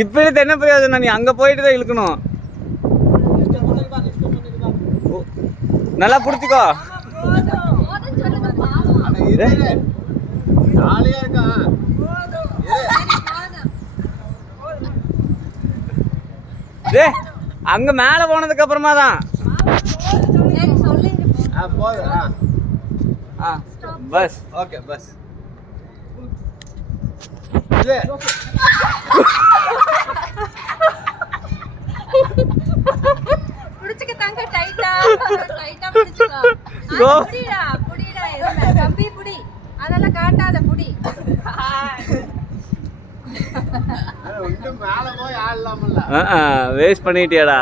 இப்ப இழுத்து என்ன பிரயோஜனம்? நீ அங்க போயிட்டு தான் இழுக்கணும். நல்லா புடிச்சுக்கோ. அங்க மேல போனதுக்கு அப்புறமா தான் பஸ். Okay bus. புடிச்சுக்க தங்க டைட்டா டைட்டா புடிச்சுக்கோ. புடிடா புடிடா என்ன தம்பி புடி. அதெல்லாம் காட்டாத புடி. வேஸ்ட் பண்ணிட்டியாடா.